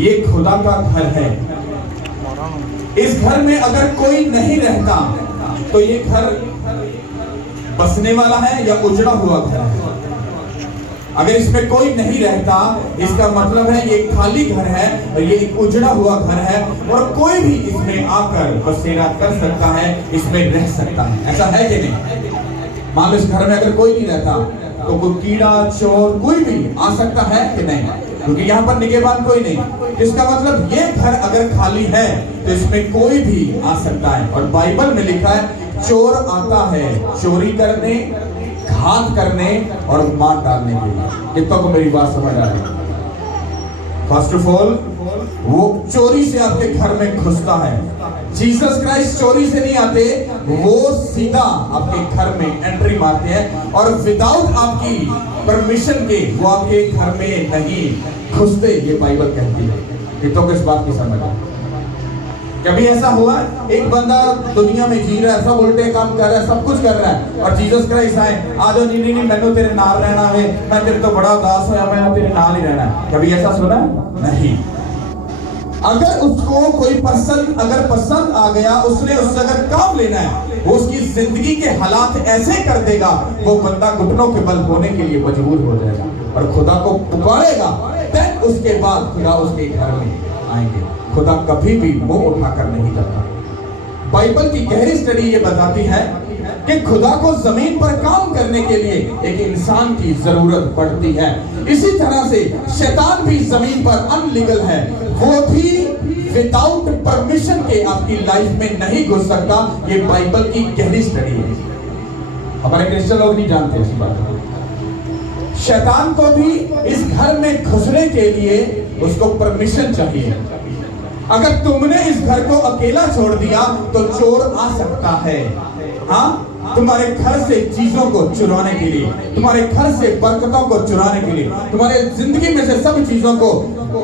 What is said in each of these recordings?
ये खुदा का घर है। इस घर में अगर कोई नहीं रहता तो ये घर बसने वाला है या उजड़ा हुआ घर है। अगर इसमें कोई नहीं रहता इसका मतलब है ये खाली घर है और ये एक उजड़ा हुआ घर है और कोई भी इसमें आकर बसेरा कर सकता है, इसमें रह सकता है। ऐसा है कि नहीं? मान लो इस घर में अगर कोई नहीं रहता तो कोई कीड़ा चोर कोई भी आ सकता है कि नहीं? क्योंकि यहाँ पर निगहबान कोई नहीं। इसका मतलब ये घर अगर खाली है तो इसमें कोई भी आ सकता है। और बाइबल में लिखा है चोर आता है चोरी करने, घात करने और मार डालने के लिए। कितनों को मेरी बात समझ आ रही है? फर्स्ट ऑफ ऑल वो चोरी से आपके घर में घुसता है। जीसस क्राइस्ट चोरी से नहीं आते, वो सीधा आपके घर में एंट्री मारते हैं और विदाउट आपकी परमिशन के वो आपके घर में नहीं घुसते। ये बाइबल कहती है। कितनों को इस बात की समझ है? कभी ऐसा हुआ एक बंदा दुनिया में जी रहा है, सब उल्टे काम कर रहा है, सब कुछ कर रहा है और जीसस क्राइस्ट आए, आ जाओ नहीं नहीं मैंने तेरे नाल रहना है, मैं तेरे तो बड़ा उदास होया, मैं तेरे नाल ही रहना है। कभी ऐसा सुना? नहीं। अगर उसको कोई पर्सन अगर पसंद आ गया, उसने उससे अगर काम लेना है, वो उसकी जिंदगी के हालात ऐसे कर देगा, वो बंदा घुटनों के बल होने के लिए मजबूर हो जाएगा और खुदा को पुकारेगा। देन उसके बाद खुदा उसके घर में आएंगे। खुदा कभी भी मुंह उठाकर नहीं करता। बाइबल की गहरी स्टडी ये बताती है कि खुदा को जमीन पर काम करने के लिए एक इंसान की जरूरत पड़ती है। इसी तरह से शैतान भी जमीन पर अनलीगल है, वो भी विदाउट परमिशन के आपकी लाइफ में नहीं घुस सकता। ये बाइबल की गहरी स्टडी है। हमारे क्रिश्चियन लोग नहीं जानते इस बात को। शैतान को भी इस घर में घुसने के लिए उसको परमिशन चाहिए। अगर तुमने इस घर को अकेला छोड़ दिया तो चोर आ सकता है, हाँ, तुम्हारे घर से चीजों को चुराने के लिए, तुम्हारे घर से बरकतों को चुराने के लिए, तुम्हारे जिंदगी में से सब चीजों को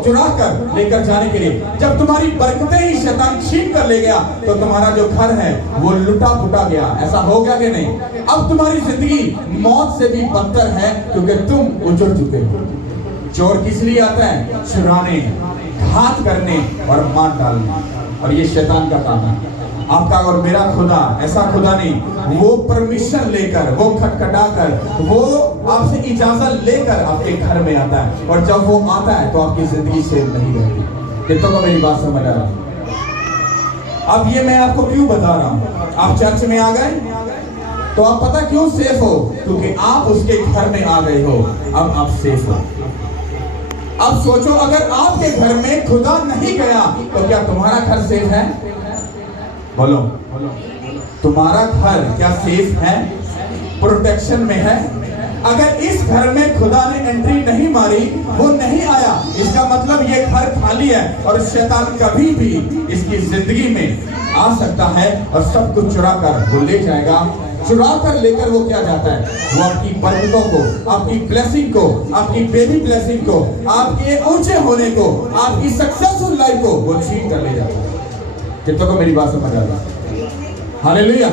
चुरा कर लेकर जाने के लिए। जब तुम्हारी बरकतें ही शैतान छीन कर ले गया तो तुम्हारा जो घर है वो लुटा फुटा गया। ऐसा हो गया कि नहीं? अब तुम्हारी जिंदगी मौत से भी बदतर है क्योंकि तुम उजड़ चुके हो। चोर किस लिए आता है? चुराने, घात करने और मार डालने। और ये शैतान का काम है। आपका और मेरा खुदा ऐसा खुदा नहीं। वो परमिशन लेकर, वो खटखटाकर, वो आपसे इजाजत लेकर आपके घर में आता है और जब वो आता है तो आपकी जिंदगी सेफ नहीं रहती। कितनों को मेरी बात समझ आ रही है? अब ये मैं आपको क्यों बता रहा हूँ? आप चर्च में आ गए तो आप पता क्यों सेफ हो? क्योंकि आप उसके घर में आ गए हो। अब आप सेफ हो। अब सोचो अगर आपके घर में खुदा नहीं गया तो क्या तुम्हारा घर सेफ है? बोलो, तुम्हारा घर क्या सेफ है? प्रोटेक्शन में है? अगर इस घर में खुदा ने एंट्री नहीं मारी, वो नहीं आया, इसका मतलब ये घर खाली है और शैतान कभी भी इसकी जिंदगी में आ सकता है और सब कुछ चुरा कर वो ले जाएगा। चुरा कर लेकर वो क्या जाता है? वो आपकी बरकतों को, आपकी ब्लेसिंग को, आपकी बेबी ब्लेसिंग को, आपके ऊंचे होने को, आपकी सक्सेसफुल लाइफ को वो छीन कर ले जाता है। कितनों को मेरी बात समझ आ रही है? हालेलुया।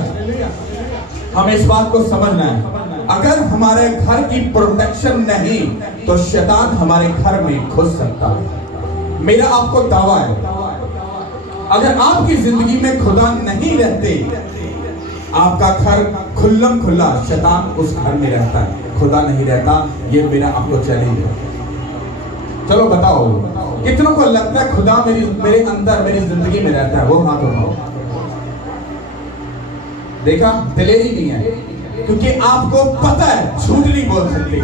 हमें इस बात को समझना है। अगर हमारे घर की प्रोटेक्शन नहीं तो शैतान हमारे घर में घुस सकता है। मेरा आपको दावा है, अगर आपकी जिंदगी में खुदा नहीं रहते, आपका घर खुल्लम खुल्ला शैतान उस घर में रहता है, खुदा नहीं रहता। ये मेरा आपको चैलेंज है। चलो बताओ, कितनों को लगता है खुदा मेरे अंदर, मेरी जिंदगी में रहता है? वो हाथ उठाओ। देखा, दिलेरी नहीं है क्योंकि आपको पता है झूठ नहीं बोल सकते।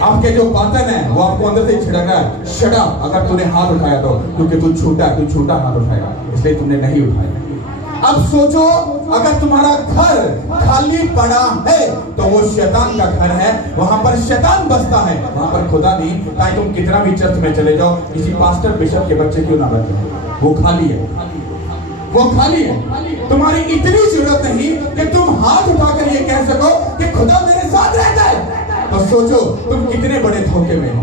आपके जो बातन है वो आपको अंदर से छिड़क रहा है, शट अप। अगर तूने हाथ उठाया तो क्योंकि तू छोटा हाथ उठाएगा, इसलिए तुमने नहीं उठाया। अब सोचो अगर तुम्हारा घर खाली पड़ा है तो वो शैतान का घर है, वहां पर शैतान बसता है, वहां पर खुदा नहीं। चाहे तुम कितना भी चर्च में चले जाओ, किसी पास्टर बिशप के बच्चे क्यों ना बन जाए, वो खाली है, वो खाली है। तुम्हारी इतनी जरूरत नहीं कि तुम हाथ उठाकर ये कह सको कि खुदा मेरे साथ रहता है। तो सोचो तुम कितने बड़े धोखे में हो।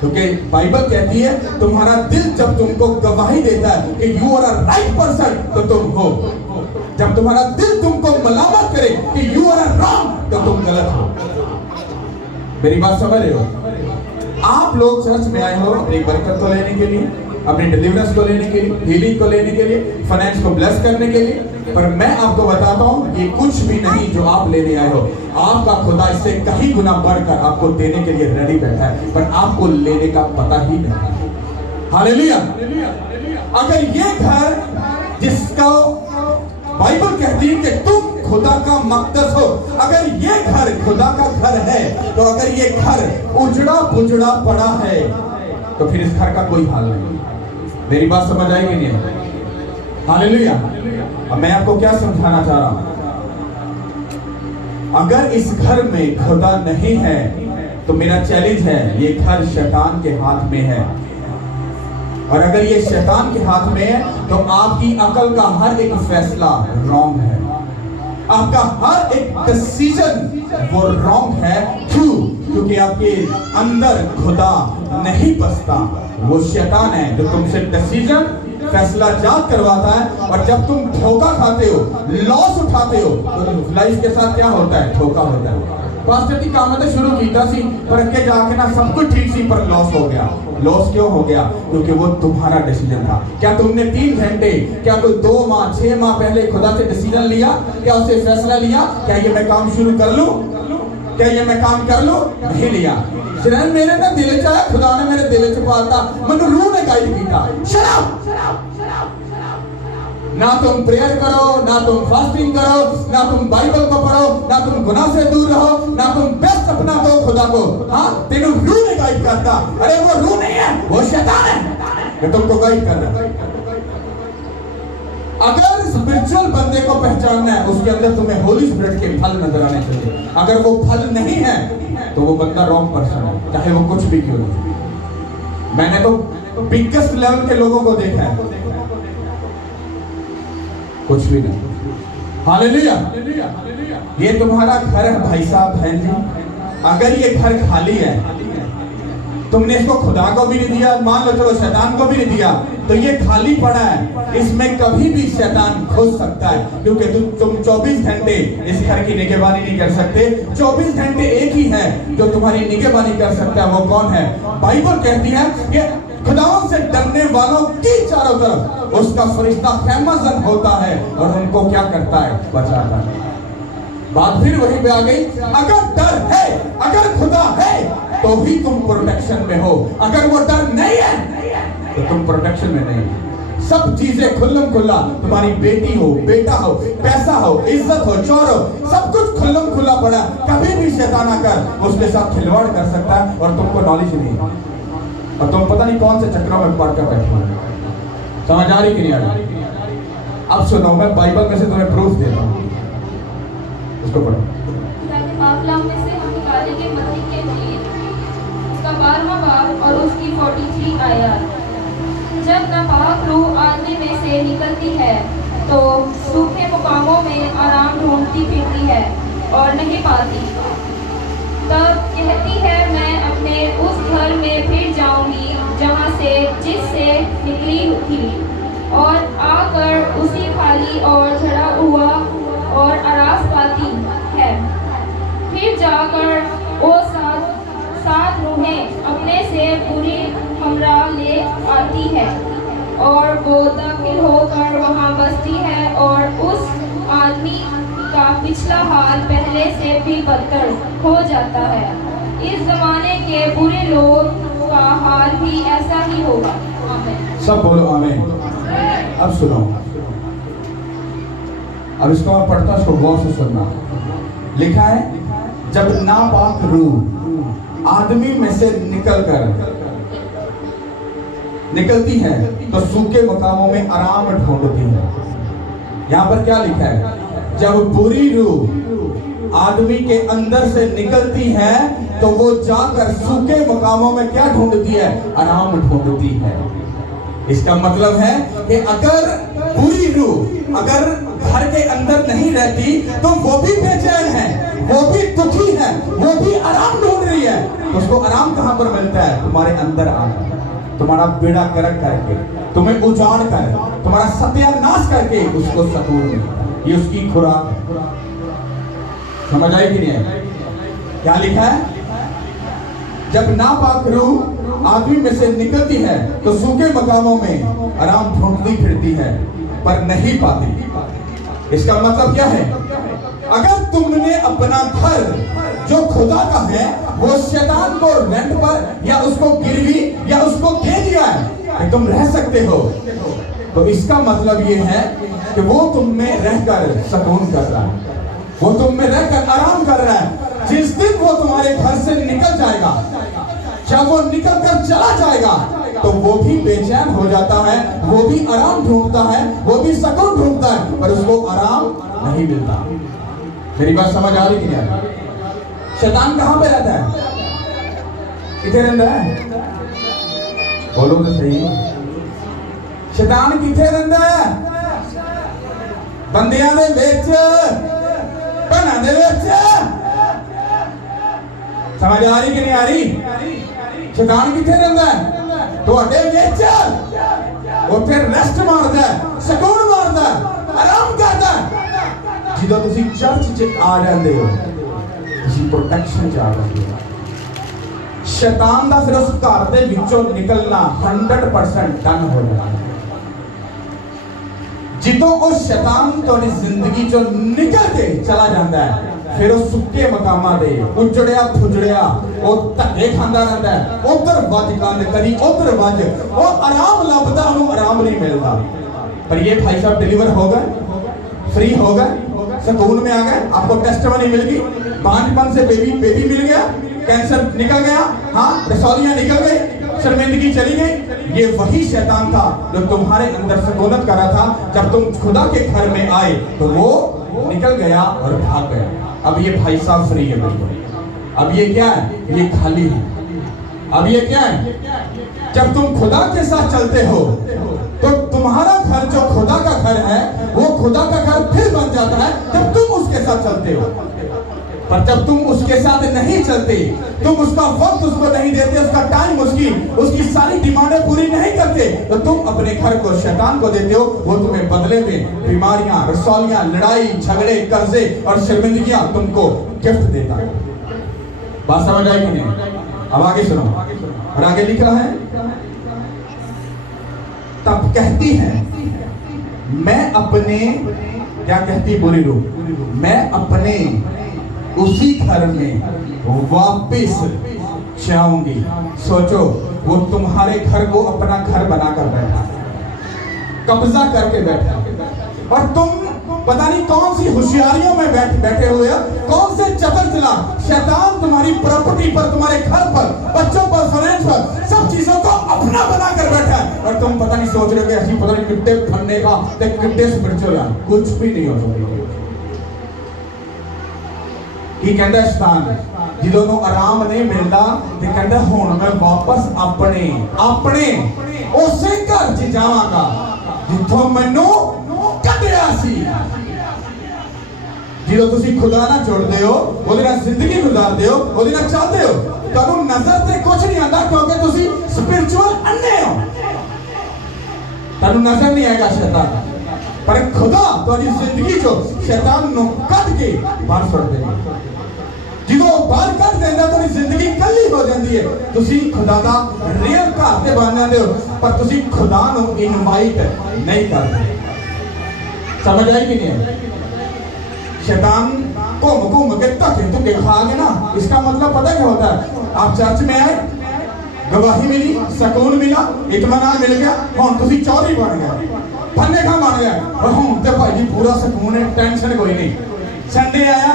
क्योंकि बाइबल कहती है तुम्हारा दिल जब तुमको गवाही देता है कि you are a right person तो तुम हो। जब तुम्हारा दिल तुमको मलामत करे कि यू आर अ रॉन्ग तो तुम गलत हो। मेरी बात समझ रहे हो? आप लोग चर्च में आए हो अपनी बरकत को लेने के लिए, अपनी डिलीवरेंस को लेने के लिए, हीलिंग को लेने के लिए, फाइनेंस को ब्लेस करने के लिए, पर मैं आपको बताता हूँ ये कुछ भी नहीं जो आप लेने आए हो। आपका खुदा इससे कहीं गुना बढ़कर आपको देने के लिए रेडी बैठा है, पर आपको लेने का पता ही नहीं। हालेलुया। अगर ये घर जिसका बाइबल कहती है कि तुम खुदा का मकदस हो, अगर ये घर खुदा का घर है, तो अगर ये घर उजड़ा पुजड़ा पड़ा है तो फिर इस घर का कोई हाल नहीं। मेरी बात समझ आई कि नहीं? हालेलुया। अब मैं आपको क्या समझाना चाह रहा हूं, अगर इस घर में खुदा नहीं है तो मेरा चैलेंज है, ये घर शैतान के हाथ में है। और अगर ये शैतान के हाथ में है तो आपकी अकल का हर एक फैसला रॉन्ग है, आपका हर एक डिसीजन वो रॉन्ग है। क्यों? क्योंकि आपके अंदर खुदा नहीं बसता, वो शैतान है जो तुमसे डिसीजन फैसला जात करवाता है। और जब तुम धोखा खाते हो, लॉस उठाते हो, तो लाइफ के साथ क्या होता है? धोखा होता है। पास्टर की काम तो शुरू कीता सी, पर अगे जाके ना सब कुछ ठीक सी, पर लॉस हो गया। लॉस क्यों हो गया? क्योंकि वो तुम्हारा डिसीजन था। क्या तुमने 3 घंटे, क्या कोई 2 माह 6 माह पहले खुदा से डिसीजन लिया? क्या उससे फैसला लिया? क्या ये मैं काम शुरू कर लूं? क्या ये मैं काम कर लूं? नहीं लिया। सिर्फ मेरे ना दिल च आया, खुदा ने मेरे दिल च पाता, मैंने रूह ने गाइड किया। शराब ना तुम प्रेयर करो, ना तुम फास्टिंग करो, ना तुम बाइबल को पढ़ो, ना तुम गुनाह से दूर रहो, ना तुम बेस्ट अपना दो खुदा को। हाँ, तेरे रूह ने गाइड करता। अरे वो रूह नहीं है, वो शैतान है जो तुमको गाइड कर रहा है। अगर स्पिरिचुअल बंदे को पहचानना है, उसके अंदर तुम्हें होली स्पिरिट के फल नजर आने चाहिए। अगर वो फल नहीं है तो वो बंदा रॉन्ग पर्सन है, चाहे वो कुछ भी क्यों हो। मैंने तो बिगेस्ट लेवल के लोगों को देखा है, कुछ भी नहीं। हालेलुया। ये तुम्हारा घर है भाई साहब, बहन जी। अगर ये घर खाली है, तुमने इसको खुदा को भी नहीं दिया, मान लो चलो शैतान को भी नहीं दिया, तो ये खाली पड़ा है। इसमें कभी भी शैतान घुस सकता है, क्योंकि तुम 24 घंटे इस घर की निगहबानी नहीं कर सकते। 24 घंटे एक ही है जो तुम्हारी निगहबानी कर सकता है, वो कौन है? बाइबल कहती है कि खुदाओं से डरने वालों की चारों तरफ उसका फरिश्ता खैमाजन होता है और उनको क्या करता है? बचाता है। बात फिर वहीं पे आ गई, अगर डर है, अगर खुदा है, तो ही तुम प्रोटेक्शन में हो। अगर वो डर नहीं है तो तुम प्रोटेक्शन में नहीं हो। सब चीजें खुल्लम खुल्ला, तुम्हारी बेटी हो, बेटा हो, पैसा हो, इज्जत हो, चोर हो, सब कुछ खुल्लम खुल्ला पड़ा। कभी भी शैतान आकर उसके साथ खिलवाड़ कर सकता है और तुमको नॉलेज नहीं है, और तुम पता नहीं कौन से चक्रों में पड़ कर बैठे हो। समझ आ रही कि नहीं आ रही? अब सुनो, मैं बाइबल में से तुम्हें प्रूफ देता हूँ, उसको पढ़ो। में से हम निकालेंगे मत्ती के इंजील, उसका 12वां बाब और उसकी 43 आयत। जब नापाक रूह आदमी में से निकलती है तो सूखे मुकामों में आराम ढूंढती फिरती है और नहीं पाती। तब कहती है, मैं अपने उस घर में फिर जाऊंगी जहाँ से जिससे निकली थी, और आकर उसी खाली और झड़ा हुआ और आरास पाती है। फिर जाकर वो सात रूहें अपने से पूरी हमरा ले आती है और वो दाखिल होकर वहाँ बसती है, और उस आदमी का पिछला हाल पहले से भी बदतर हो जाता है। इस जमाने के बुरे लोग का हाल भी ऐसा ही होगा। आमीन। सब बोलो आमीन। अब सुनो, अब इसको मैं पढ़ता, इसको गौर से सुनना। लिखा है, जब नापाक रूह आदमी में से निकलती है तो सूखे मकामों में आराम ढूंढती है। यहाँ पर क्या लिखा है? जब बुरी रूह आदमी के अंदर से निकलती है तो वो जाकर सूखे मकामों में क्या ढूंढती है? आराम ढूंढती है। इसका मतलब है कि अगर बुरी रूह अगर घर के अंदर नहीं रहती तो वो भी बेचैन है, वो भी दुखी है, वो भी आराम ढूंढ रही है। उसको आराम कहां पर मिलता है? तुम्हारे अंदर आकर, तुम्हारा बेड़ा गर्क करके, तुम्हें उजाड़ कर, तुम्हारा सत्यानाश करके उसको सुकून मिलता है। ये उसकी खुराक है। समझ आई कि नहीं? क्या लिखा है? जब नापाक रूह आदमी में से निकलती है तो सूखे मकामों में आराम ढूंढती फिरती है पर नहीं पाती। इसका मतलब क्या है? अगर तुमने अपना घर जो खुदा का है वो शैतान को रेंट पर या उसको गिरवी या उसको दे दिया है कि तुम रह सकते हो, तो इसका मतलब ये है कि वो तुम में रहकर सुकून कर रहा है, वो तुम में रहकर आराम कर रहा है। जिस दिन वो तुम्हारे घर से निकल जाएगा, जब वो निकल कर चला जाएगा, तो वो भी बेचैन हो जाता है, वो भी आराम ढूंढता है, वो भी सुकून ढूंढता है, पर उसको आराम नहीं मिलता। मेरी बात समझ आ रही कि नहीं? शैतान कहां पे रहता है? किथे रहता है? बोलो तो सही। शैतान किथे रहता है? बंदियां दे विच, भैणां दे विच। समझ आ रही कि नहीं आ रही? शैतान किथे रहता है? तुहाडे विच। उत्थे रेस्ट मारदा है, सुकून मारदा है, आराम करदा है। ਜਦੋਂ ਤੁਸੀਂ ਚਰਚ 'ਚ ਆ ਜਾਂਦੇ ਹੋ, ਤੁਸੀਂ ਪ੍ਰੋਟੈਕਸ਼ਨ 'ਚ ਆ ਜਾਂਦੇ ਹੋ। शैतान ਦਾ ਫਿਰ ਉਸ ਘਰ ਦੇ ਵਿੱਚੋਂ ਨਿਕਲਣਾ 100% ਡਨ ਹੋ ਜਾਂਦਾ ਹੈ। ਜਦੋਂ ਉਹ ਸ਼ੈਤਾਨ ਤੁਹਾਡੀ ਜ਼ਿੰਦਗੀ 'ਚੋਂ ਨਿਕਲ ਕੇ ਚਲਾ ਜਾਂਦਾ ਹੈ, ਫਿਰ ਉਹ ਸੁੱਕੇ ਮਕਾਮਾਂ ਦੇ ਉਜੜਿਆ ਫੁਜੜਿਆ ਉਹ ਧੱਕੇ ਖਾਂਦਾ ਰਹਿੰਦਾ ਹੈ। ਉਧਰ ਵੱਜ ਕੰਨ ਕਰੀ ਉਧਰ ਵੱਜ, ਉਹ ਆਰਾਮ ਲੱਭਦਾ, ਉਹਨੂੰ ਆਰਾਮ ਨਹੀਂ ਮਿਲਦਾ। पर ये भाई साहब डिलीवर हो गए, फ्री हो गए, सुकून में आ गए, आपको टेस्टिमनी मिल गई, बांझपन से बेबी मिल गया, कैंसर निकल गया, हाँ रसौलियां निकल गई, शर्मिंदगी चली गई। ये वही शैतान था जो तुम्हारे अंदर सुकूनत कर रहा था। जब तुम खुदा के घर में आए तो वो निकल गया और भाग गया। अब ये भाई साहब फ्री है बिल्कुल। अब ये क्या है? ये खाली है। अब ये क्या है? जब तुम खुदा के साथ चलते हो तो तुम्हारा घर जो खुदा का घर है वो खुदा का घर फिर बन जाता है जब तुम उसके साथ चलते हो। पर जब तुम उसके साथ नहीं चलते, तुम उसका वक्त उसको नहीं देते, उसका टाइम, उसकी सारी डिमांडें पूरी नहीं करते, तो तुम अपने घर को शैतान को देते हो। वो तुम्हें बदले में बीमारियां, रसौलियां, लड़ाई झगड़े, कर्जे और शर्मिंदगियां तुमको गिफ्ट देता है। बात समझ आई कि नहीं? अब आगे सुनो, और आगे लिख रहा है, तब कहती है मैं अपने, क्या कहती बुरी रूह, मैं अपने उसी घर में वापस जाऊंगी। सोचो, वो तुम्हारे घर को अपना घर बनाकर बैठा, कब्जा करके बैठा, और तुम पता नहीं कौन सी होशियारियों में बैठे हुए हो, कौन से चतर चला शैतान तुम्हारी प्रॉपर्टी पर, तुम्हारे घर पर, बच्चों पर, फाइनेंस पर, सब चीजों को अपना बनाकर बैठा है, और तुम पता नहीं सोच रहे हो कि ऐसी पता नहीं कितने फंडे का ते कितने स्पिरिचुअल है। कुछ भी नहीं हो सकता। की कहता है शैतान, जिदों नूं आराम नहीं मिलता ते कहता हुण मैं वापस अपने उसे घर च जावांगा जिथों मैनू कढिया सी। जिदों तुसीं खुदा नाल जुड़दे हो, ओहदे नाल जिंदगी गुजारदे हो, ओहदे नाल चलदे हो, तुहानूं नजर ते कुछ नहीं आंदा क्योंकि तुसीं स्पिरिचुअल अन्ने हो। तुहानूं नजर नहीं आएगा शैतान, पर खुदा तुहाडी जिंदगी चों शैतान नूं कढ के बाहर सुट देगा। जिदों बाहर कढ देंदा तुहाडी जिंदगी कल्ली हो जाती है। तुसीं खुदा दा रियल घर ते बन जांदे हो, पर तुसीं खुदा नूं इनवाइट नहीं करदे। समझ आई कि नहीं? शैतान घूम के धक्के खा के ना, इसका मतलब पता क्या होता है? आप चर्च में आए, गवाही मिली, सुकून मिला, इत्मीनान मिल गया, हुण तुसीं चौधरी बन गए, फन्ने खां बन गए, और हुण ते भाई जी पूरा सुकून है, टेंशन कोई नहीं। संडे आया,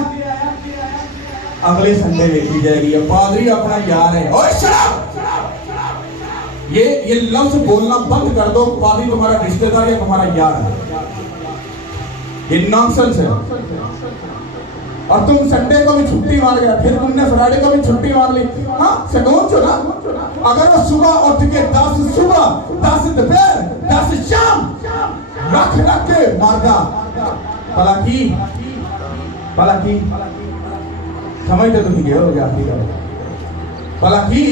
अगले संडे देखी जाएगी, पादरी अपना यार है। ओए शराब, ये लफ्ज बोलना बंद कर दो, पादरी तुम्हारा रिश्तेदार या तुम्हारा यार है, ये नॉनसेंस है। और तुम संडे को भी छुट्टी मार गया, फिर तुमने फ्राइडे को भी छुट्टी मार ली। हाँ सुकून चो ना। अगर वो सुबह उठ के 10 सुबह 10 दोपहर 10 शाम रख के मारदा, भला की समझते तुम गए हो गया, भला की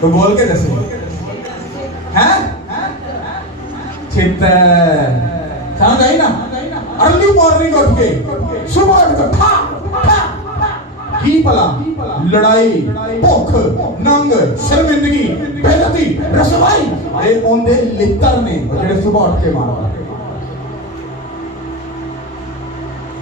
तो बोल के दसे हैं चित समझ आई ना। अर्ली मॉर्निंग उठ के सुबह उठ के की भला लड़ाई भुख नंग शर्मिंदगी बेइज्जती रसवाई ये उनके लित्तर ने ਜਿਹੜੇ सुबह उठ के मारदा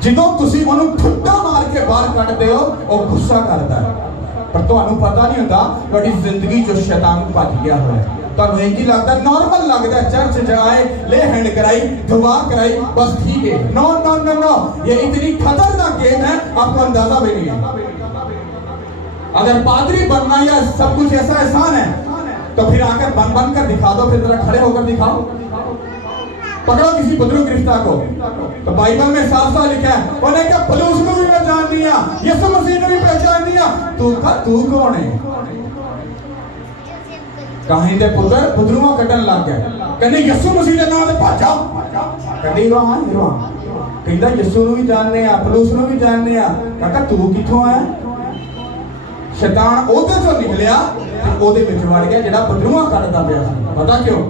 ਜਦੋਂ ਤੁਸੀਂ ਉਹਨੂੰ ਠੁੱਡਾ ਮਾਰ ਕੇ ਬਾਹਰ ਕੱਢਦੇ ਹੋ ਉਹ ਗੁੱਸਾ ਕਰਦਾ ਹੈ ਪਰ ਤੁਹਾਨੂੰ ਪਤਾ ਨਹੀਂ ਹੁੰਦਾ ਤੁਹਾਡੀ ਜ਼ਿੰਦਗੀ ਚੋਂ ਸ਼ੈਤਾਨ ਭੱਜ ਗਿਆ ਹੋਇਆ ਤੁਹਾਨੂੰ ਇੰਜ ਹੀ ਲੱਗਦਾ ਨਾਰਮਲ ਲੱਗਦਾ चर्च जाए ले हैंड कराई दुआ कराई बस ठीक है नो नो नो नो ये इतनी खतरनाक गेम है आपको अंदाजा भी नहीं है अगर पादरी बनना या सब कुछ ऐसा आसान है तो फिर आकर बन कर दिखा दो फिर जरा खड़े होकर दिखाओ पकड़ो किसी बुजुर्ग रिश्ता को तो बाइबल में साफ साफ लिखा है उन्हें क्या पलूस को भी पहचान दिया यीशु मसीह को भी पहचान दिया तू कौन है कहीं दे पुत्र पुत्रुआ कटन लग गए कहने यीशु मसीह के नाम से भाजा कहने रोहान कहता यीशु नु भी जानने आ पलूस नु भी जानने आ काका तू किथों आया शैतान ओदे चों निकलिया ते ओदे विच वड़ गया जेड़ा पुत्रुआ कटदा पिया सी पता क्यों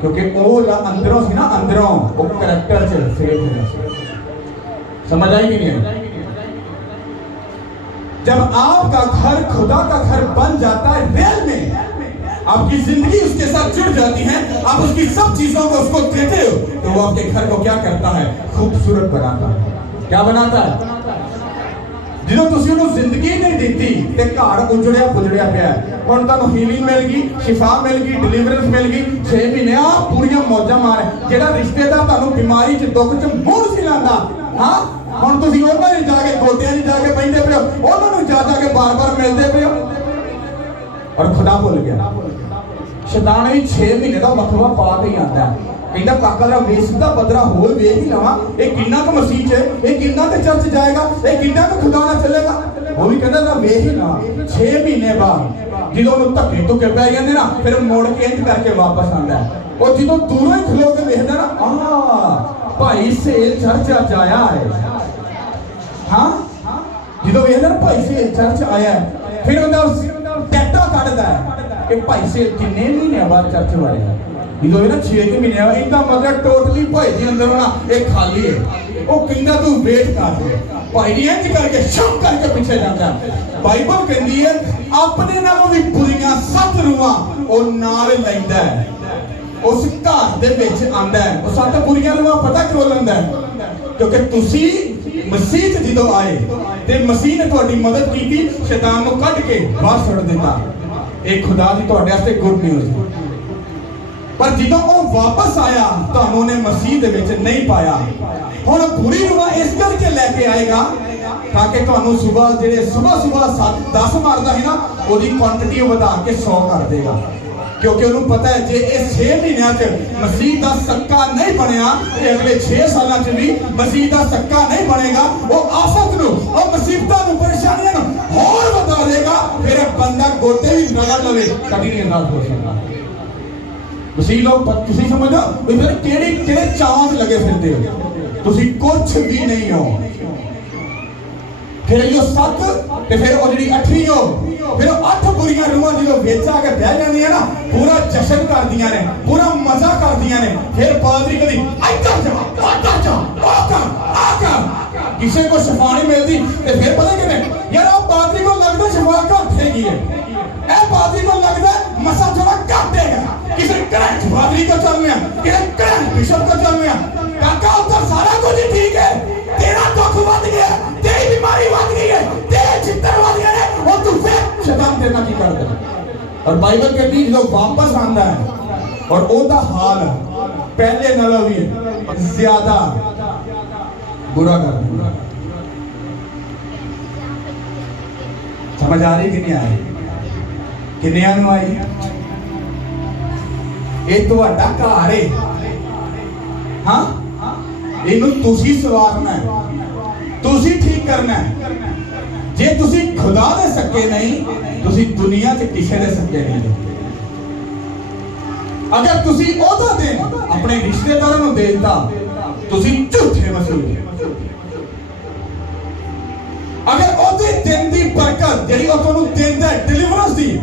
क्योंकि वो अंदरों सी ना अंदरों वो करैक्टर च फेल हो गया समझ आई कि नहीं जब आपका घर खुदा का घर बन जाता है रियल में आपकी जिंदगी उसके साथ जुड़ जाती है आप उसकी सब चीजों को उसको देते हो तो वो आपके घर को क्या करता है खूबसूरत बनाता है क्या बनाता है ਜਦੋਂ ਤੁਸੀਂ ਉਹਨੂੰ ਜ਼ਿੰਦਗੀ ਨਹੀਂ ਦਿੱਤੀ ਤੇ ਘਰ ਉਜੜਿਆ ਪੁਜੜਿਆ ਪਿਆ ਹੁਣ ਤੁਹਾਨੂੰ ਹੀਲਿੰਗ ਮਿਲ ਗਈ ਸ਼ਿਫਾ ਮਿਲ ਗਈ ਡਿਲੀਵਰੈਂਸ ਮਿਲ ਗਈ 6 ਮਹੀਨੇ ਆ ਪੂਰੀਆਂ ਮੌਜਾਂ ਮਾਰ ਜਿਹੜਾ ਰਿਸ਼ਤੇਦਾਰ ਤੁਹਾਨੂੰ ਬਿਮਾਰੀ 'ਚ ਦੁੱਖ 'ਚ ਮੂੰਹ ਸੀ ਲਾਂਦਾ ਹਾਂ ਹੁਣ ਤੁਸੀਂ ਉਹਨਾਂ ਦੇ ਜਾ ਕੇ ਗੋਟਿਆਂ 'ਚ ਜਾ ਕੇ ਬੈਠਦੇ ਪਿਓ ਉਹਨਾਂ ਨੂੰ ਜਾ ਕੇ ਬਾਰ-ਬਾਰ ਮਿਲਦੇ ਪਿਓ ਔਰ ਖੁਦਾ ਭੁੱਲ ਗਿਆ ਸ਼ੈਤਾਨ ਵੀ 6 ਮਹੀਨੇ ਦਾ ਵਕਫਾ ਪਾ ਕੇ ਹੀ ਆਂਦਾ ਕਹਿੰਦਾ ਕਾਕਾ ਦਾ ਵੇਸ ਦਾ ਬਦਰਾ ਹੋਰ ਵੇਖ ਹੀ ਲਵਾਂ ਇਹ ਕਿੰਨਾ ਕੁ ਮਸੀਹ 'ਚ ਇਹ ਕਿੰਨਾ ਕੁ ਚਰਚ ਜਾਏਗਾ ਇਹ ਕਿੰਨਾ ਕੁ ਖੁਦਾ ਨਾਲ ਚੱਲੇਗਾ ਉਹ ਵੀ ਕਹਿੰਦਾ ਨਾ ਵੇਖ ਹੀ ਲਵਾਂ 6 ਮਹੀਨੇ ਬਾਅਦ ਜਦੋਂ ਉਹਨੂੰ ਧੱਕੇ ਧੁੱਕੇ ਪੈ ਜਾਂਦੇ ਨਾ ਫਿਰ ਮੁੜ ਕੇ ਇੰਜ ਕਰਕੇ ਵਾਪਸ ਆਉਂਦਾ ਉਹ ਜਦੋਂ ਦੂਰੋਂ ਹੀ ਖਲੋ ਕੇ ਵੇਖਦਾ ਨਾ ਭਾਈ ਸੇਲ ਚਰਚ ਅੱਜ ਆਇਆ ਹੈ ਹਾਂ ਜਦੋਂ ਵੇਖਦਾ ਨਾ ਭਾਈ ਸੇਲ ਚਰਚ ਆਇਆ ਹੈ ਫਿਰ ਉਹਦਾ ਟੈਟਾ ਕੱਢਦਾ ਹੈ ਕਿ ਭਾਈ ਸੇਲ ਕਿੰਨੇ ਮਹੀਨੇ ਬਾਅਦ ਚਰਚ ਵਾਲੇ ਜਦੋਂ ਇਹ ਨਾ 6 ਮਹੀਨੇ ਆ ਇਹਦਾ ਮਤਲਬ ਟੋਟਲੀ ਭਾਈ ਜੀ ਅੰਦਰ ਹੋਣਾ ਇਹ ਖਾਲੀ ਹੈ ਉਹ ਕਹਿੰਦਾ ਤੂੰ ਵੇਟ ਕਰ ਭਾਈ ਜੀ ਇੰਜ ਕਰਕੇ ਸ਼ੁਭ ਕਰਕੇ ਪਿੱਛੇ ਜਾਂਦਾ ਬਾਈਬਲ ਕਹਿੰਦੀ ਹੈ ਆਪਣੇ ਨਾਲੋਂ ਵੀ ਬੁਰੀਆਂ 7 ਰੂਹਾਂ ਉਹ ਨਾਲ ਲੈਂਦਾ ਹੈ ਉਸ ਘਰ ਦੇ ਵਿੱਚ ਆਂਦਾ ਹੈ ਉਹ 7 ਬੁਰੀਆਂ ਰੂਹਾਂ ਪਤਾ ਕਿਉਂ ਲੈਂਦਾ ਕਿਉਂਕਿ ਤੁਸੀਂ ਮਸੀਹ 'ਚ ਜਦੋਂ ਆਏ ਤੇ ਮਸੀਹ ਨੇ ਤੁਹਾਡੀ ਮਦਦ ਕੀਤੀ ਸ਼ੈਤਾਨ ਨੂੰ ਕੱਢ ਕੇ ਬਾਹਰ ਸੁੱਟ ਦਿੱਤਾ ਇਹ ਖੁਦਾ ਦੀ ਤੁਹਾਡੇ ਵਾਸਤੇ ਗੁੱਡ ਨਿਊਜ਼ पर ਜਦੋਂ ਉਹ ਵਾਪਸ ਆਇਆ ਤੁਹਾਨੂੰ ਨੇ ਮਸੀਹ ਦੇ ਵਿੱਚ ਨਹੀਂ ਪਾਇਆ ਹੁਣ ਬੁਰੀ ਰੂਹਾਂ ਇਸ ਕਰਕੇ ਲੈ ਕੇ ਆਏਗਾ ਤਾਂ ਕਿ ਤੁਹਾਨੂੰ ਸਵੇਰ ਜਿਹੜੇ ਸਵੇਰ 7-10 ਮਾਰਦਾ ਹੈ ਨਾ ਉਹਦੀ ਕੁਆਂਟੀਟੀ ਵਧਾ ਕੇ 100 ਕਰ ਦੇਗਾ ਕਿਉਂਕਿ ਉਹਨੂੰ ਪਤਾ ਹੈ ਜੇ ਇਹ 6 ਮਹੀਨਿਆਂ 'ਚ ਮਸੀਹ ਦਾ ਸੱਕਾ ਨਹੀਂ ਬਣਿਆ ਤੇ ਅਗਲੇ 6 ਸਾਲਾਂ 'ਚ ਵੀ ਮਸੀਹ ਦਾ ਸੱਕਾ ਨਹੀਂ ਬਣੇਗਾ ਉਹ ਆਫਤ ਨੂੰ ਉਹ ਮੁਸੀਬਤਾਂ ਨੂੰ ਪਰੇਸ਼ਾਨੀਆਂ ਨੂੰ ਹੋਰ ਵਧਾ ਦੇਗਾ ਫਿਰ ਇਹ ਬੰਦਾ ਗੋਡੇ ਵੀ ਰਗੜ ਲਵੇ ਕਦੀ ਨਹੀਂ ਆਜ਼ਾਦ ਹੋ ਸਕਦਾ ਤੁਸੀਂ ਲੋਕ ਤੁਸੀਂ ਸਮਝੋ ਵੀ ਫਿਰ ਕਿਹੜੇ ਚਾਵਾਂ 'ਚ ਲੱਗੇ ਫਿਰਦੇ ਹੋ ਤੁਸੀਂ ਕੁਝ ਵੀ ਨਹੀਂ ਹੋ ਫਿਰ ਇਹ 7 ਤੇ ਫਿਰ ਉਹ ਜਿਹੜੀ 8ਵੀਂ ਹੋ ਫਿਰ 8 ਬੁਰੀਆਂ ਰੂਹਾਂ ਜਦੋਂ ਵਿੱਚ ਆ ਕੇ ਬਹਿ ਜਾਂਦੀਆਂ ਨਾ ਪੂਰਾ ਜਸ਼ਨ ਕਰਦੀਆਂ ਨੇ ਪੂਰਾ ਮਜ਼ਾ ਕਰਦੀਆਂ ਨੇ ਫਿਰ ਪਾਦਰੀ ਕਦੀ ਇੱਧਰ ਜਾ ਉੱਧਰ ਜਾ ਆਕਾ ਕਿਸੇ ਕੋ ਸ਼ਿਫਾ ਨਹੀਂ ਮਿਲਦੀ ਤੇ ਫਿਰ ਪਤਾ ਕਿਵੇਂ ਯਾਰ ਉਹ ਪਾਦਰੀ ਕੋ ਲੱਗਦਾ ਸ਼ਿਫਾ ਘੱਟ ਹੈਗੀ ਹੈ ਇਹ ਪਾਦਰੀ ਕੋ ਲੱਗਦਾ ਮਸਾ ਥੋੜਾ ਘੱਟ ਹੈਗਾ किसी करंट पादरी को चलने किसी करंट बिशप को चलने काका उधर सारा कुछ ठीक है तेरा दुख बढ़ गया तेरी बीमारी बढ़ गई है तेरे चित्तर बढ़ गए हैं और तू फिर शैतान तेरे की कर दे और बाइबल कहती है जो वापस आंदा है और ओदा हाल पहले नालों भी ज्यादा बुरा कर देगा समझ आ रही कि नहीं आ रही किन्नियां नु आई ਇਹ ਤੁਹਾਡਾ ਘਰ ਹੈ ਹਾਂ ਇਹਨੂੰ ਤੁਸੀਂ ਸਵਾਰਨਾ ਹੈ ਤੁਸੀਂ ਠੀਕ ਕਰਨਾ ਹੈ ਜੇ ਤੁਸੀਂ ਖੁਦਾ ਦੇ ਸੱਕੇ ਨਹੀਂ ਤੁਸੀਂ ਦੁਨੀਆ 'ਚ ਕਿਸੇ ਦੇ ਸੱਕੇ ਨਹੀਂ ਅਗਰ ਤੁਸੀਂ ਉਹਦਾ ਦੇਣ ਆਪਣੇ ਰਿਸ਼ਤੇਦਾਰਾਂ ਨੂੰ ਦੇ ਦਿੱਤਾ ਤੁਸੀਂ ਝੂਠੇ ਮਸੀਹ अगर ਉਹਦੇ ਦਿਨ ਦੀ ਬਰਕਤ ਜਿਹੜੀ ਉਹ ਤੁਹਾਨੂੰ ਦਿੰਦਾ ਡਿਲੀਵਰੈਂਸ ਦੀ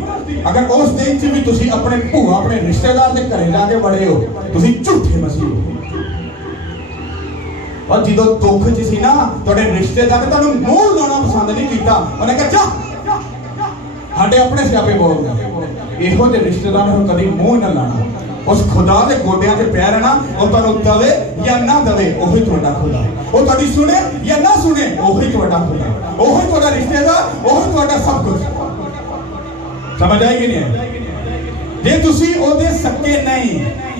ਅਗਰ ਉਸ ਦਿਨ 'ਚ ਵੀ ਤੁਸੀਂ ਆਪਣੇ ਭੂਆ ਆਪਣੇ ਰਿਸ਼ਤੇਦਾਰ ਦੇ ਘਰੇ ਜਾ ਕੇ ਵੜੇ ਹੋ ਤੁਸੀਂ ਝੂਠੇ ਮਸੀਹ ਹੋ और जो दुख च सी ना तुहाडे रिश्तेदार ने तुहानूं मूंह लाउणा पसंद नहीं कीता, उन्हें कहा जा साडे अपने सियापे बोलदे। इहो जे रिश्तेदार नूं कदी मूंह ना लाना। उस खुदा के गोडियां च पैर है ना, वो तुहानूं दवे या ना दवे, ओही तुहाडा खुदा। वो तुहाडी सुने या ना सुने, ओही तुहाडा खुदा, ओही तुहाडा रिश्तेदार, ओही तुहाडा सब कुछ। समझ आई कि नहीं? जे तुसी ओदे सके नहीं,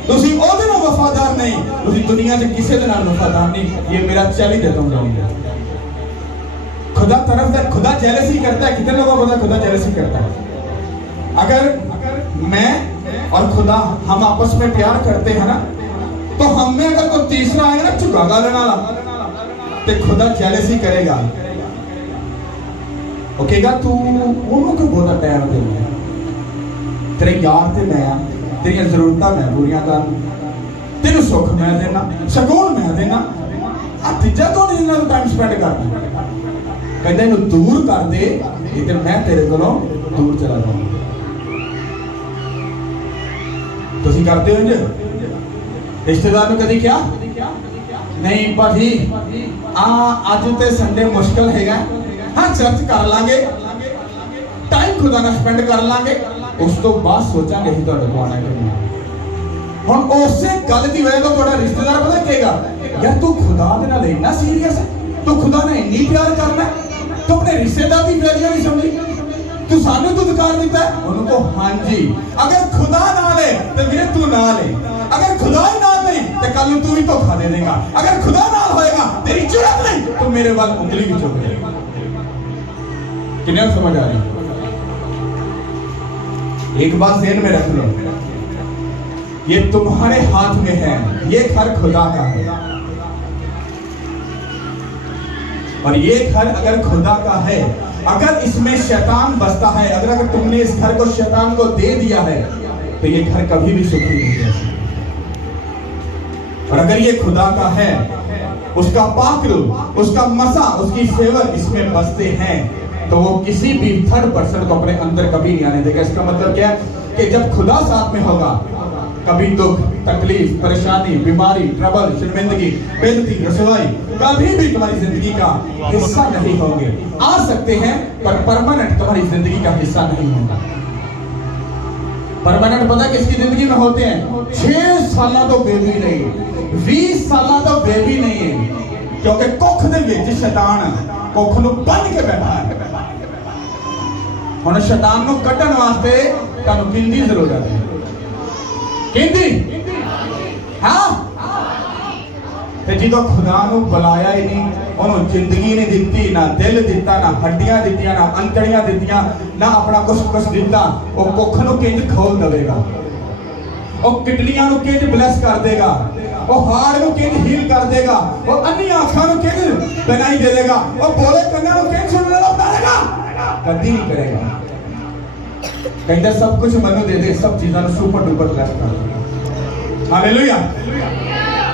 तुसी ओदे नाल वफादार नहीं, तुसी दुनिया च किसी दे नाल वफादार नहीं। ये मेरा चैलेंज देता हूं। खुदा तरफ से खुदा जेलसी करता है। कितने लोगों को पता खुदा जेलसी करता है? अगर मैं और खुदा हम आपस में प्यार करते हैं ना, तो हम में अगर कोई तीसरा आएगा ना चुका गालन वाला, तो खुदा जेलसी करेगा। वो कहेगा तू उन्होंने क्यों बहुत टाइम देना, तेरे यार ते मैं, तेरी जरूरतां मैं पूरियां कर, तेरे सुख मैं देना, सकून मैं देना, तीजा तो नहीं इन्हां टाइम स्पेंड करना। कहते इन्हूं दूर कर दे, नहीं तो मैं तेरे कोलों दूर चला जाऊंगा। तुसी करते हो इंज? रिश्तेदार ने कभी क्या नहीं भाजी अज तो संडे मुश्किल है, हाँ चर्च कर लांगे, टाइम खुदा ना स्पेंड कर लांगे, उस तो बाद सोचांगे ही तुहाडे कोल आना कि हुण उसे गल दी वजह तो तुहाडा रिश्तेदार पता कहेगा यार तू खुदा दे नाल इन्ना सीरियस है, तू खुदा ने इन्नी प्यार करना, तू अपने रिश्तेदार की वैल्यू नहीं समझी, तू सानू तो अधिकार दिता है। उनको हाँ जी, अगर खुदा ना ले तो मेरे तू ना ले, अगर खुदा ही ना ले तो कल तू भी धोखा दे देगा, अगर खुदा ना होएगा तेरी जुर्रत नहीं तो मेरे वाल उंगली भी चुक देगा। कितना समझ आ रही? एक बात ज़हन में रख लो, ये तुम्हारे हाथ में है, ये घर खुदा का है। और ये घर अगर खुदा का है, अगर इसमें शैतान बसता है, अगर तुमने इस घर को शैतान को दे दिया है, तो ये घर कभी भी सुखी नहीं है। और अगर ये खुदा का है, उसका पाक रूह, उसका मसा, उसकी फेवर इसमें बसते हैं, तो वो किसी भी थर्ड पर्सन को अपने अंदर कभी नहीं आने देगा। इसका मतलब क्या है कि जब खुदा साथ में होगा, कभी दुख, तकलीफ, परेशानी, बीमारी, ट्रबल, शर्मिंदगी, बेइज्जती, रसवाई कभी भी तुम्हारी जिंदगी का हिस्सा नहीं होंगे। आ सकते हैं पर परमानेंट तुम्हारी जिंदगी का हिस्सा नहीं होगा। परमानेंट पता किसकी जिंदगी में होते हैं? 6 साल तो बेबी नहीं, 20 साल तो बेबी नहीं है, क्योंकि कुख दे विच शैतान कुख नूं बन के बैठा है। हुण शैतान नूं कड्ढण वास्ते तुहानूं किंदी जरूरत है? किंदी? हाँ, जो खुदा नूं बुलाया ही नहीं, उन्होंने जिंदगी नहीं दी, ना दिल दिता, ना हड्डियां दित्तियां, ना अंतड़ियां दित्तियां, ना अपना कुछ दिता, वो कुख नूं किंज खोल देगा, वो किडनियां नूं किंज ब्लेस कर देगा, वो हार्ट नूं किंज हील कर देगा, वो अन्नी आंखां नूं किंज बनाई दे देगा, वो बोले कन्नां नूं किंज सुनने लग पाएगा, कभी नहीं करेगा। कहता सब कुछ मनु दे दे, सब चीज़ों को सुपर डुपर ब्लेस कर दे। हालेलुया।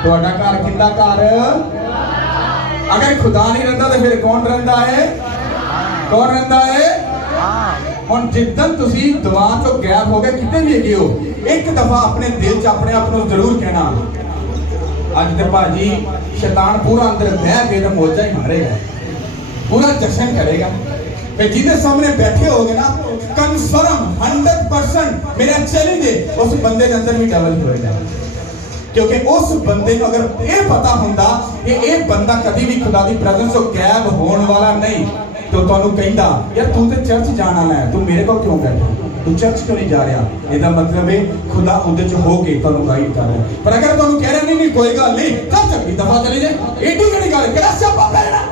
तुहाडा घर किंदा घर? अगर खुदा नहीं रहता तो फिर कौन रहता है? कौन रहता है? हुण जिद्दन तुसी दुआ चो गैप हो गए, कितने भी गए हो, एक दफा अपने दिल च अपने आप को जरूर कहना, अज तो भाजी शैतान पूरा अंदर बह के तो मौजा ही मारेगा, पूरा जश्न करेगा। जिसके सामने बैठे हो गए ना, कंफर्म 100% मेरा चैलेंज है, उस बंदे के अंदर भी डबल होएगा। क्योंकि उस बंदे को अगर ये पता होता कि ये बंदा कभी भी खुदा की प्रेजेंस से गैब होने वाला नहीं, तो तुहानू कहता यार तू तो चर्च जाना है, तू मेरे को क्यों बैठा, तू चर्च क्यों नहीं जा रहा? इसका मतलब है खुदा उहदे च हो के तुहानू गाइड कर रहा है। पर अगर तुहानू कह रहा नहीं कोई गल नहीं, कब चंगी दफा चली जाए, एडी केड़ी गल है,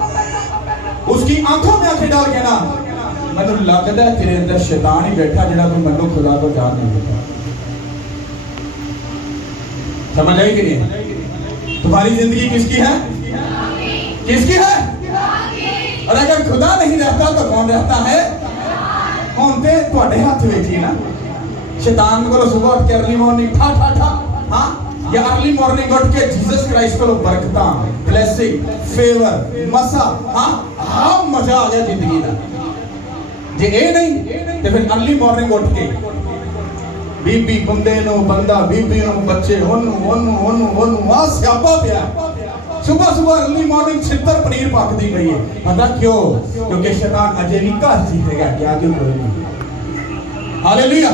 उसकी आंखों में आंखें डाल के ना, मैनू लगता है तेरे अंदर शैतान ही बैठा जिहड़ा कोई मैनू खुदा को जान नहीं देता। समझ आई कि नहीं? तुम्हारी जिंदगी किसकी है? किसकी है? और अगर खुदा नहीं रहता तो कौन रहता है? कौन थे तुहाडे हाथ में ही ना। शैतान को सुबह उठ के अर्ली मॉर्निंग ठा ठा ठा, हाँ, या अर्ली मॉर्निंग उठ के जीसस क्राइस्ट को बरकतां, ब्लेसिंग, फेवर, मसा, हाँ हाँ मजा आ गया जिंदगी का। जे ए नहीं तो फिर अर्ली मॉर्निंग उठ के बीबी बंदे नो बंदा, बीबी नो बच्चे, ओनू ओनू ओनू ओनू आ स्यापा पिया, सुबह सुबह अर्ली मॉर्निंग छितर पनीर पक दी गई है। पता क्यों? क्योंकि शैतान अजय भी घास जीतेगा कि आगे कोई नहीं। हालेलुया,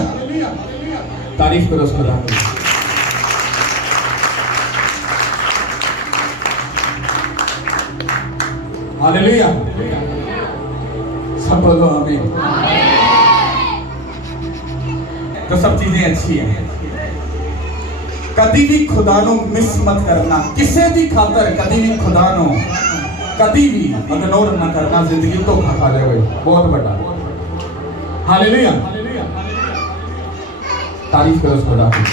तारीफ करो उस खुदा की। हालेलुया, सब बोलो आमीन। तो सब चीजें अच्छी हैं, कभी भी खुदा नु मिस मत करना, किसी भी खातर कभी भी खुदा नु कभी भी इग्नोर ना करना। जिंदगी तो खा जाए बहुत बड़ा। हालेलुया, तारीफ करो उस खुदा की।